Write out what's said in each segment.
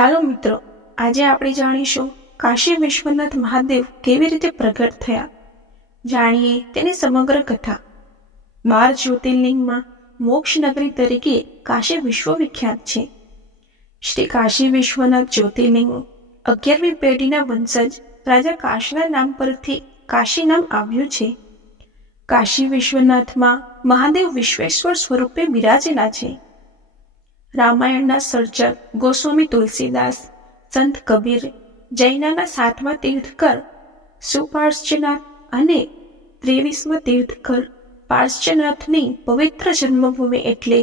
ચાલો મિત્રો, આજે આપણે જાણીશું કાશી વિશ્વનાથ મહાદેવ કેવી રીતે પ્રગટ થયા. જાણીએ તેની સમગ્ર કથા. 12 જ્યોતિર્લિંગમાં મોક્ષ નગરી તરીકે કાશી વિશ્વવિખ્યાત છે. શ્રી કાશી વિશ્વનાથ જ્યોતિર્લિંગ 11મી પેઢીના વંશજ રાજા કાશના નામ પરથી કાશી નામ આવ્યું છે. કાશી વિશ્વનાથમાં મહાદેવ વિશ્વેશ્વર સ્વરૂપે બિરાજેલા છે. રામાયણના સર્જક ગોસ્વામી તુલસીદાસ, સંત કબીર, જૈનના 7મા તીર્થકર સુપાર્શ્વનાથ અને 23મા તીર્થકર પાર્શ્વનાથની પવિત્ર જન્મભૂમિ એટલે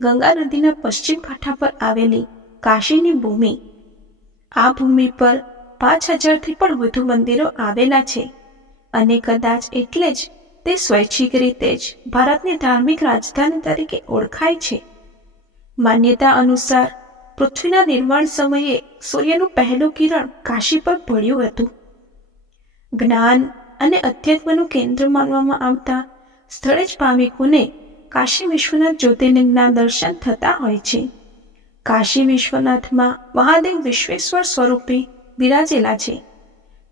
ગંગા નદીના પશ્ચિમ કાંઠા પર આવેલી કાશીની ભૂમિ. આ ભૂમિ પર 5000થી પણ વધુ મંદિરો આવેલા છે અને કદાચ એટલે જ તે સ્વૈચ્છિક રીતે જ ભારતની ધાર્મિક રાજધાની તરીકે ઓળખાય છે. માન્યતા અનુસાર પૃથ્વીના નિર્માણ સમયે સૂર્યનું પહેલું કિરણ કાશી પર પડ્યું હતું. જ્ઞાન અને અધ્યાત્મનું કેન્દ્ર માનવામાં આવતા સ્થળે જ ભાવિકોને કાશી વિશ્વનાથ જ્યોતિર્લિંગના દર્શન થતા હોય છે. કાશી વિશ્વનાથમાં મહાદેવ વિશ્વેશ્વર સ્વરૂપે બિરાજેલા છે.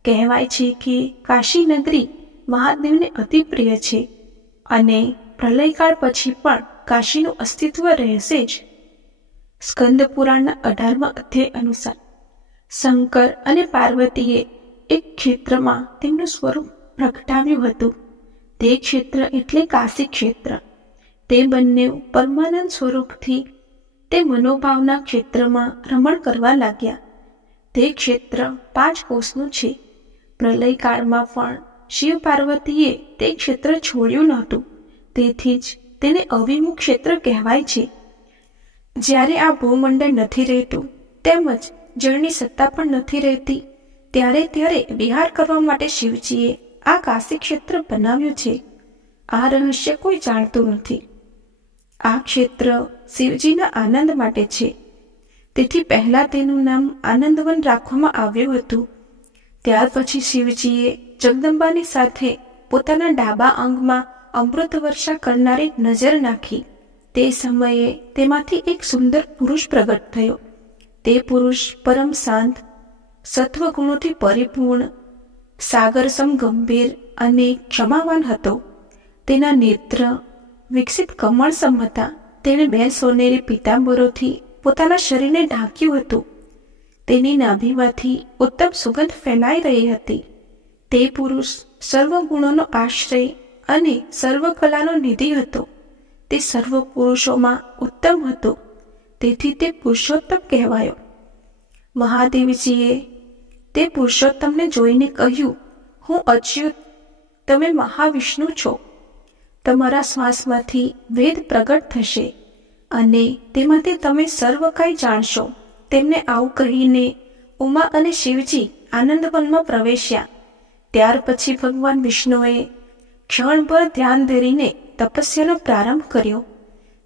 કહેવાય છે કે કાશી નગરી મહાદેવને અતિ પ્રિય છે અને પ્રલયકાળ પછી પણ કાશીનું અસ્તિત્વ રહેશે જ. સ્કંદ પુરાણના 18મા અધ્યાય અનુસાર શંકર અને પાર્વતીએ એક ક્ષેત્રમાં તેમનું સ્વરૂપ પ્રગટાવ્યું હતું. તે ક્ષેત્ર એટલે કાશી ક્ષેત્ર. તે બંને પરમાનંદ સ્વરૂપથી તે મનોભાવના ક્ષેત્રમાં રમણ કરવા લાગ્યા. તે ક્ષેત્ર 5 કોષનું છે. પ્રલયકાળમાં પણ શિવ પાર્વતીએ તે ક્ષેત્ર છોડ્યું નહોતું. તેથી જ તેને અવિમુખ ક્ષેત્ર કહેવાય છે. જ્યારે આ ભૂમંડળ નથી રહેતું તેમજ જળની સત્તા પણ નથી રહેતી ત્યારે વિહાર કરવા માટે શિવજીએ આ કાશી ક્ષેત્ર બનાવ્યું છે. આ રહસ્ય કોઈ જાણતું નથી. આ ક્ષેત્ર શિવજીના આનંદ માટે છે. તેથી પહેલા તેનું નામ આનંદવન રાખવામાં આવ્યું હતું. ત્યાર પછી શિવજીએ જગદંબાની સાથે પોતાના ડાબા અંગમાં અમૃત વર્ષા કરનારી નજર નાખી. તે સમયે તેમાંથી એક સુંદર પુરુષ પ્રગટ થયો. તે પુરુષ પરમ શાંત, સત્વગુણોથી પરિપૂર્ણ, સાગરસમ ગંભીર અને ક્ષમાવાન હતો. તેના નેત્ર વિકસિત કમળસમ હતા. તેણે 2 સોનેરી પીતાંબરોથી પોતાના શરીરને ઢાંક્યું હતું. તેની નાભીમાંથી ઉત્તમ સુગંધ ફેલાઈ રહી હતી. તે પુરુષ સર્વ ગુણોનો આશ્રય અને સર્વ કલાનો નિધિ હતો. તે સર્વ પુરુષોમાં ઉત્તમ હતો. તેથી તે પુરુષોત્તમ કહેવાયો. મહાદેવજીએ તે પુરુષોત્તમને જોઈને કહ્યું, હું અચ્યુત, તમે મહાવિષ્ણુ છો. તમારા શ્વાસમાંથી વેદ પ્રગટ થશે અને તેમાંથી તમે સર્વ કંઈ જાણશો. તેમને આવું કહીને ઉમા અને શિવજી આનંદવનમાં પ્રવેશ્યા. ત્યાર પછી ભગવાન વિષ્ણુએ ક્ષણભર ધ્યાન ધરીને તપસ્યાનો પ્રારંભ કર્યો.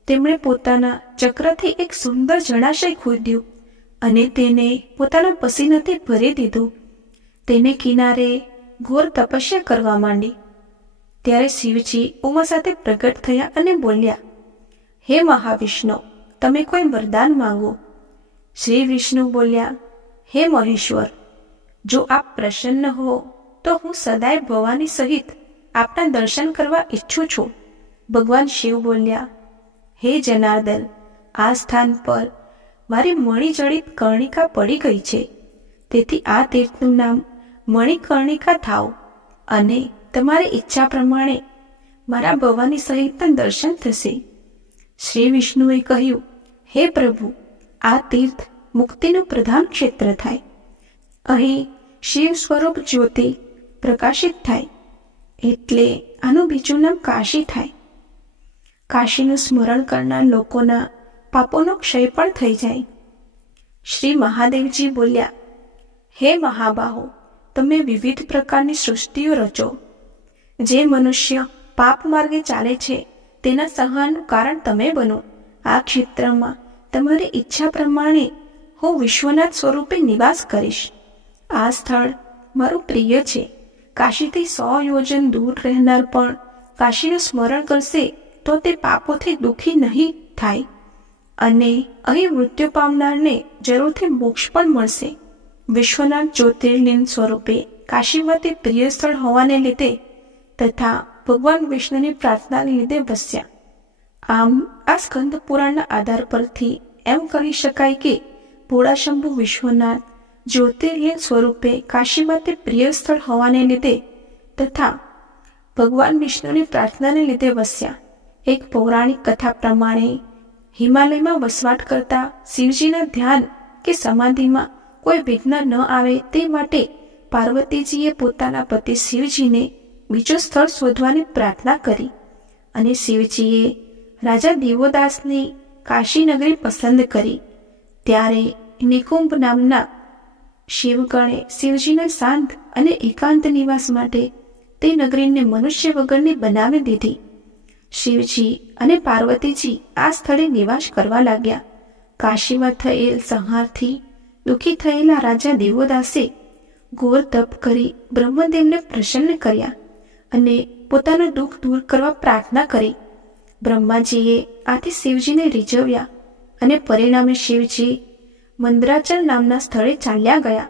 તેમણે પોતાના ચક્રથી એક સુંદર જળાશય ખોદ્યું અને તેને પોતાના પસીનાથી ભરી દીધું. તેને કિનારે ઘોર તપસ્યા કરવા માંડી. ત્યારે શિવજી ઉમા સાથે પ્રગટ થયા અને બોલ્યા, હે મહાવિષ્ણુ, તમે કોઈ વરદાન માંગો. શ્રી વિષ્ણુ બોલ્યા, હે મહેશ્વર, જો આપ પ્રસન્ન હો તો હું સદાય ભવાની સહિત આપના દર્શન કરવા ઈચ્છું છું. ભગવાન શિવ બોલ્યા, હે જનાર્દન, આ સ્થાન પર મારી મણિજડિત કર્ણિકા પડી ગઈ છે. તેથી આ તીર્થનું નામ મણિકર્ણિકા થાવ અને તમારી ઈચ્છા પ્રમાણે મારા ભવાની સહિતના દર્શન થશે. શ્રી વિષ્ણુએ કહ્યું, હે પ્રભુ, આ તીર્થ મુક્તિનું પ્રધાન ક્ષેત્ર થાય. અહીં શિવ સ્વરૂપ જ્યોતિ પ્રકાશિત થાય એટલે આનું બીજું નામ કાશી થાય. કાશીનું સ્મરણ કરનાર લોકોના પાપોનો ક્ષય પણ થઈ જાય. શ્રી મહાદેવજી બોલ્યા, હે મહાબાહો, તમે વિવિધ પ્રકારની સૃષ્ટિઓ રચો. જે મનુષ્ય પાપ માર્ગે ચાલે છે તેના સહનનું કારણ તમે બનો. આ ક્ષેત્રમાં તમારી ઈચ્છા પ્રમાણે હું વિશ્વનાથ સ્વરૂપે નિવાસ કરીશ. આ સ્થળ મારું પ્રિય છે. કાશીથી 100 યોજન દૂર રહેનાર પણ કાશીનું સ્મરણ કરશે તો તે પાપોથી દુઃખી નહીં થાય. અને અહીં મૃત્યુ પામનારને જરૂરથી મોક્ષ પણ મળશે. વિશ્વનાથ જ્યોતિર્લિંગ સ્વરૂપે કાશીમાં તે પ્રિય સ્થળ હોવાને લીધે તથા ભગવાન વિષ્ણુની પ્રાર્થનાને લીધે વસ્યા. આમ આ સ્કંદ પુરાણના આધાર પરથી એમ કહી શકાય કે ભોળાશંભુ વિશ્વનાથ જ્યોતિર્લિંગ સ્વરૂપે કાશીમાં તે પ્રિય સ્થળ હોવાને લીધે તથા ભગવાન વિષ્ણુની પ્રાર્થનાને લીધે વસ્યા. એક પૌરાણિક કથા પ્રમાણે હિમાલયમાં વસવાટ કરતા શિવજીના ધ્યાન કે સમાધિમાં કોઈ વિઘ્ન ન આવે તે માટે પાર્વતીજીએ પોતાના પતિ શિવજીને બીજું સ્થળ શોધવાની પ્રાર્થના કરી અને શિવજીએ રાજા દિવોદાસની કાશીનગરી પસંદ કરી. ત્યારે નિકુંભ નામના શિવગણે શિવજીના શાંત અને એકાંત નિવાસ માટે તે નગરીને મનુષ્ય વગરની બનાવી દીધી. શિવજી અને પાર્વતીજી આ સ્થળે નિવાસ કરવા લાગ્યા. કાશીમાં થયેલ સંહારથી દુઃખી થયેલા રાજા દેવોદાસે ઘોર તપ કરી બ્રહ્મદેવને પ્રસન્ન કર્યા અને પોતાનું દુઃખ દૂર કરવા પ્રાર્થના કરી. બ્રહ્માજીએ આથી શિવજીને રીઝવ્યા અને પરિણામે શિવજી મંદરાચલ નામના સ્થળે ચાલ્યા ગયા.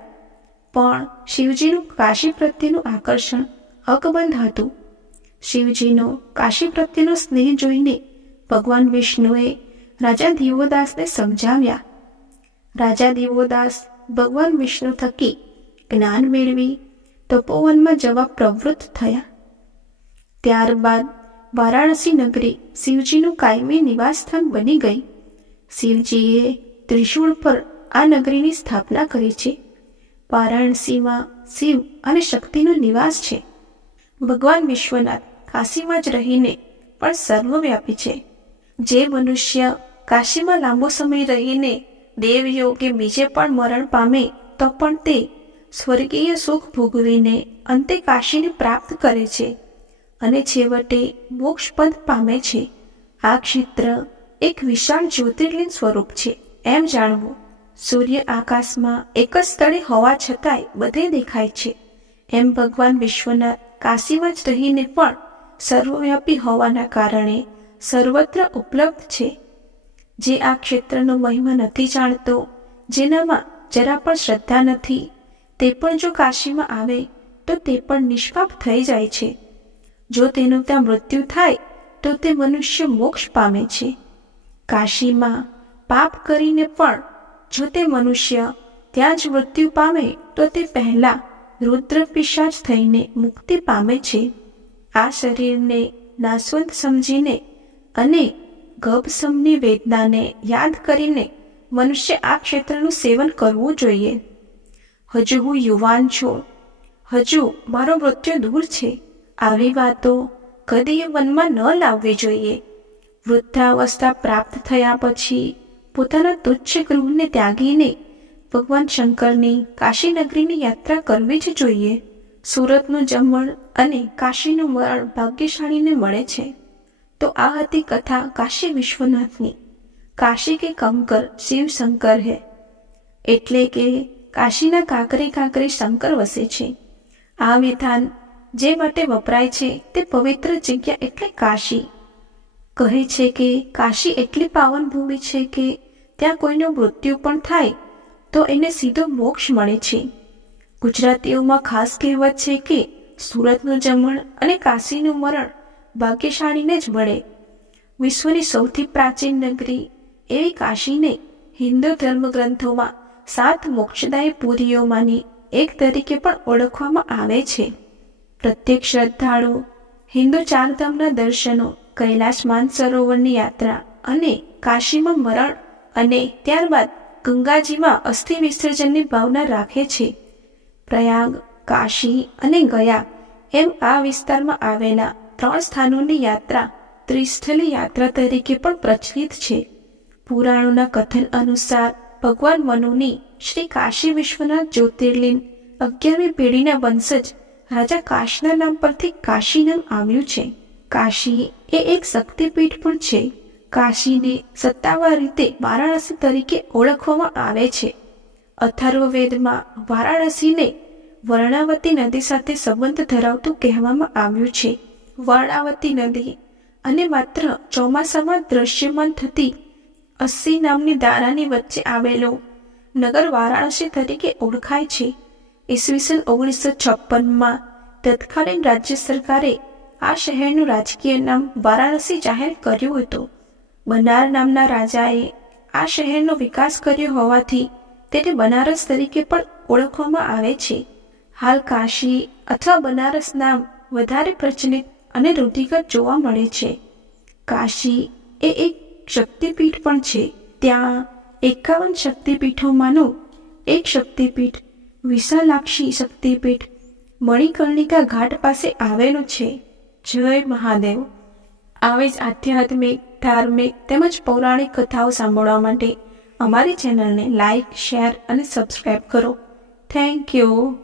પણ શિવજીનું કાશી પ્રત્યેનું આકર્ષણ અકબંધ હતું. શિવજીનો કાશી પ્રત્યેનો સ્નેહ જોઈને ભગવાન વિષ્ણુએ રાજા દિવોદાસને સમજાવ્યા. રાજા દિવોદાસ ભગવાન વિષ્ણુ થકી જ્ઞાન મેળવી તપોવનમાં જવા પ્રવૃત્ત થયા. ત્યારબાદ વારાણસી નગરી શિવજીનું કાયમી નિવાસસ્થાન બની ગઈ. શિવજીએ ત્રિશૂળ પર આ નગરીની સ્થાપના કરી છે. વારાણસીમાં શિવ અને શક્તિનો નિવાસ છે. ભગવાન વિશ્વનાથ કાશીમાં જ રહીને પણ સર્વવ્યાપી છે. જે મનુષ્ય કાશીમાં લાંબો સમય રહીને દેવયોગ કે બીજે પણ મરણ પામે તો પણ તે સ્વર્ગીય સુખ ભોગવીને અંતે કાશીને પ્રાપ્ત કરે છે અને છેવટે મોક્ષ પદ પામે છે. આ ક્ષેત્ર એક વિશાળ જ્યોતિર્લિંગ સ્વરૂપ છે એમ જાણવું. સૂર્ય આકાશમાં એક જ સ્થળે હોવા છતાંય બધે દેખાય છે એમ ભગવાન વિશ્વનાથ કાશીમાં જ રહીને પણ સર્વવ્યાપી હોવાના કારણે સર્વત્ર ઉપલબ્ધ છે. જે આ ક્ષેત્રનો મહિમા નથી જાણતો, જેનામાં જરા પણ શ્રદ્ધા નથી, તે પણ જો કાશીમાં આવે તો તે પણ નિષ્પાપ થઈ જાય છે. જો તેનું ત્યાં મૃત્યુ થાય તો તે મનુષ્ય મોક્ષ પામે છે. કાશીમાં પાપ કરીને પણ જો તે મનુષ્ય ત્યાં જ મૃત્યુ પામે તો તે પહેલા રુદ્ર પિશાચ થઈને મુક્તિ પામે છે. આ શરીરને નાશવંત સમજીને અને ગભસમની વેદનાને યાદ કરીને મનુષ્ય આ ક્ષેત્રનું સેવન કરવું જોઈએ. હજુ હું યુવાન છું, હજુ મારો મૃત્યુ દૂર છે, આવી વાતો કદી મનમાં ન લાવવી જોઈએ. વૃદ્ધાવસ્થા પ્રાપ્ત થયા પછી પોતાના તુચ્છ ગૃહને ત્યાગીને ભગવાન શંકરની કાશી નગરીની યાત્રા કરવી જ જોઈએ. સુરતનું જમણ અને કાશીનું મરણ ભાગ્યશાળીને મળે છે. તો આ હતી કથા કાશી વિશ્વનાથની. કાશી કે કંકર શિવ શંકર હે, એટલે કે કાશીના કાંકરે કાંકરે શંકર વસે છે. આ વિધાન જે માટે વપરાય છે તે પવિત્ર જગ્યા એટલે કાશી. કહે છે કે કાશી એટલી પાવન ભૂમિ છે કે ત્યાં કોઈનું મૃત્યુ પણ થાય તો એને સીધો મોક્ષ મળે છે. ગુજરાતીઓમાં ખાસ કહેવત છે કે સુરતનું જમણ અને કાશીનું મરણ ભાગ્યશાળીને જ મળે. વિશ્વની સૌથી પ્રાચીન નગરી એવી કાશીને હિન્દુ ધર્મગ્રંથોમાં 7 મોક્ષદાયી પુરીઓમાંની એક તરીકે પણ ઓળખવામાં આવે છે. પ્રત્યેક શ્રદ્ધાળુ હિન્દુ ચારધામના દર્શનો, કૈલાશ માનસરોવરની યાત્રા અને કાશીમાં મરણ અને ત્યારબાદ ગંગાજીમાં અસ્થિ વિસર્જનની ભાવના રાખે છે. પ્રયાગ, કાશી અને ગયા એમ આ વિસ્તારમાં આવેલા 3 સ્થાનોની યાત્રા ત્રિસ્થલી યાત્રા તરીકે પણ પ્રચલિત છે. પુરાણોના કથન અનુસાર ભગવાન મનુની શ્રી કાશી વિશ્વનાથ જ્યોતિર્લિંગ 11મી પેઢીના વંશજ રાજા કાશના નામ પરથી કાશી નામ આવ્યું છે. કાશી એ એક શક્તિપીઠ પણ છે. કાશીને સત્તાવાર રીતે વારાણસી તરીકે ઓળખવામાં આવે છે. અથર્વવેદમાં વારાણસીને વર્ણાવતી નદી સાથે સંબંધ ધરાવતું કહેવામાં આવ્યું છે. વર્ણાવતી નદી અને માત્ર ચોમાસામાં દ્રશ્યમાન થતી 80 નામની દારાની વચ્ચે આવેલું નગર વારાણસી તરીકે ઓળખાય છે. ઈસવીસન 1956માં તત્કાલીન રાજ્ય સરકારે આ શહેરનું રાજકીય નામ વારાણસી જાહેર કર્યું હતું. બનાર નામના રાજાએ આ શહેરનો વિકાસ કર્યો હોવાથી તેને બનારસ તરીકે પણ ઓળખવામાં આવે છે. હાલ કાશી અથવા બનારસ નામ વધારે પ્રચલિત અને રૂઢિગત જોવા મળે છે. કાશી એ એક શક્તિપીઠ પણ છે. ત્યાં 51 શક્તિપીઠોમાંનું એક શક્તિપીઠ વિશાલાક્ષી શક્તિપીઠ મણિકર્ણિકા ઘાટ પાસે આવેલું છે. જય મહાદેવ. આવી જ આધ્યાત્મિક, ધાર્મિક તેમજ પૌરાણિક કથાઓ સાંભળવા માટે અમારી ચેનલને લાઈક, શેર અને સબસ્ક્રાઈબ કરો. Thank you.